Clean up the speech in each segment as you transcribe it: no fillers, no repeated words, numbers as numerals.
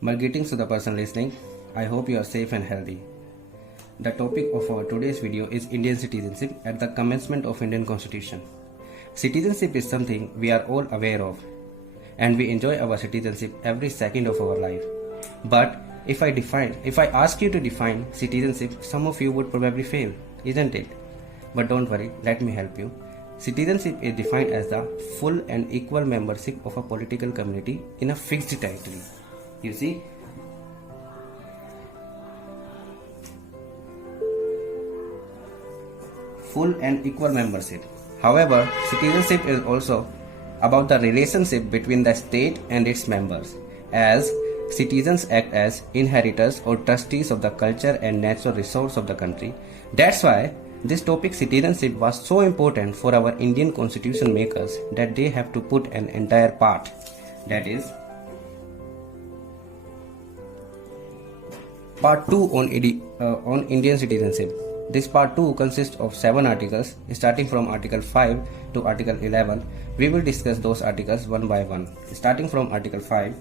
My greetings to the person listening. I hope you are safe and healthy. The topic of our today's video is Indian citizenship at the commencement of Indian Constitution. Citizenship is something we are all aware of, and we enjoy our citizenship every second of our life. But if I ask you to define citizenship, some of you would probably fail, isn't it? But don't worry, let me help you. Citizenship is defined as the full and equal membership of a political community in a fixed territory. You see, full and equal membership. However, citizenship is also about the relationship between the state and its members, as citizens act as inheritors or trustees of the culture and natural resource of the country. That's why this topic citizenship was so important for our Indian constitution makers that they have to put an entire part, that is part 2 on Indian citizenship. This part 2 consists of 7 articles starting from article 5 to article 11. We will discuss those articles one by one. Starting from article 5.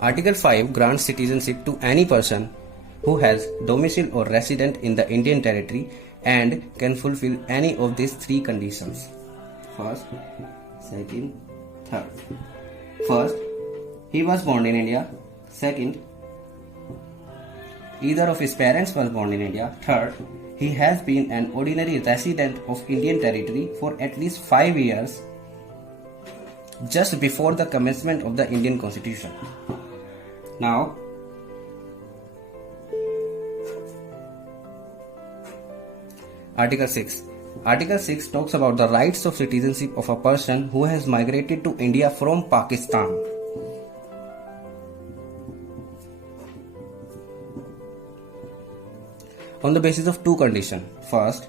Article 5 grants citizenship to any person who has domicile or resident in the Indian territory and can fulfill any of these 3 conditions. First, second, third. First, he was born in India. Second, either of his parents was born in India. Third, he has been an ordinary resident of Indian territory for at least 5 years just before the commencement of the Indian Constitution. Now, Article 6. Article 6 talks about the rights of citizenship of a person who has migrated to India from Pakistan. On the basis of 2 conditions. First,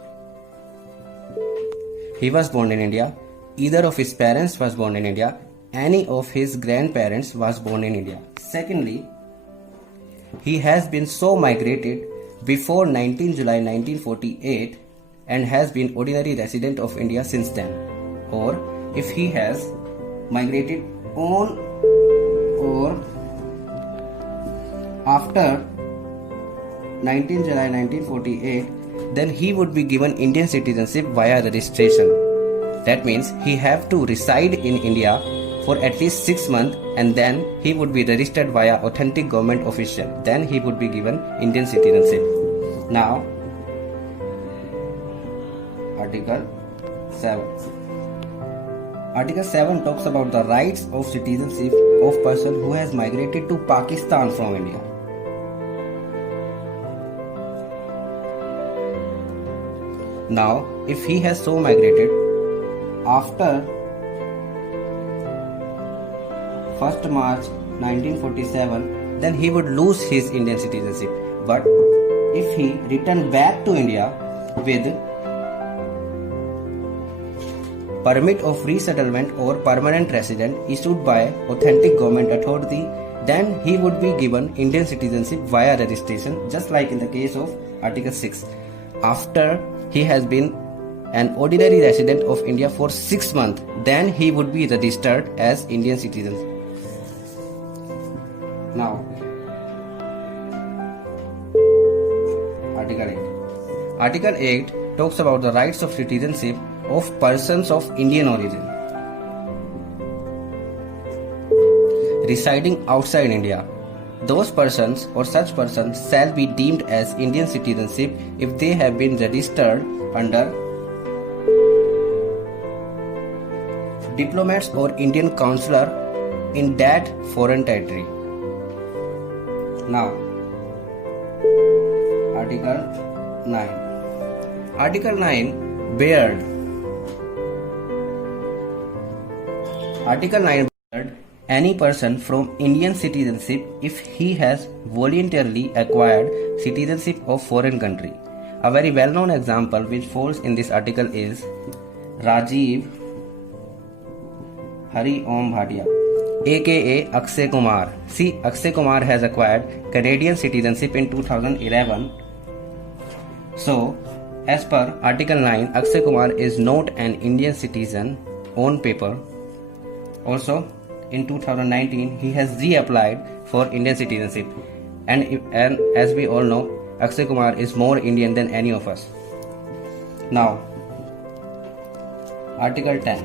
he was born in India. Either of his parents was born in India. Any of his grandparents was born in India. Secondly, he has been so migrated before 19 July 1948 and has been ordinary resident of India since then. Or if he has migrated on or after 19 July 1948, then he would be given Indian citizenship via registration. That means he have to reside in India for at least 6 months and then he would be registered via authentic government official. Then he would be given Indian citizenship. Now, Article 7. Article 7 talks about the rights of citizenship of person who has migrated to Pakistan from India. Now, if he has so migrated after 1st March 1947, then he would lose his Indian citizenship. But if he returned back to India with permit of resettlement or permanent resident issued by authentic government authority, then he would be given Indian citizenship via registration, just like in the case of Article 6. After he has been an ordinary resident of India for 6 months, then he would be registered as Indian citizen. Now, Article 8. Article 8 talks about the rights of citizenship of persons of Indian origin residing outside India. Those persons or such persons shall be deemed as Indian citizenship if they have been registered under diplomats or Indian consular in that foreign territory. Now, Article 9. Article 9 barred. Article 9 barred any person from Indian citizenship if he has voluntarily acquired citizenship of foreign country. A very well-known example which falls in this article is Rajiv Hari Om Bhatia, aka Akshay Kumar. See, Akshay Kumar has acquired Canadian citizenship in 2011. So, As per Article 9, Akshay Kumar is not an Indian citizen on paper. Also, in 2019, he has reapplied for Indian citizenship. And as we all know, Akshay Kumar is more Indian than any of us. Now, Article 10.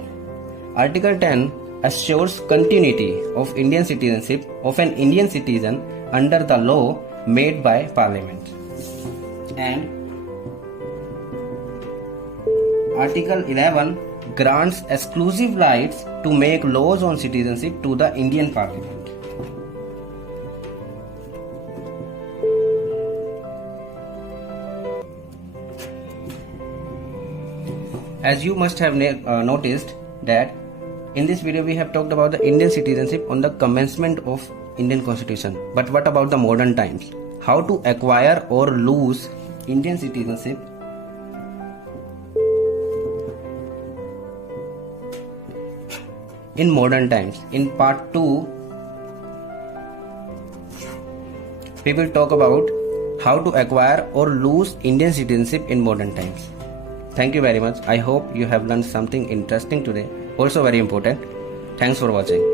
Article 10 assures continuity of Indian citizenship of an Indian citizen under the law made by Parliament. And Article 11 grants exclusive rights to make laws on citizenship to the Indian Parliament. As you must have noticed that in this video we have talked about the Indian citizenship on the commencement of Indian Constitution. But what about the modern times? How to acquire or lose Indian citizenship in modern times. In part 2, we will talk about how to acquire or lose Indian citizenship in modern times. Thank you very much. I hope you have learned something interesting today, also very important. Thanks for watching.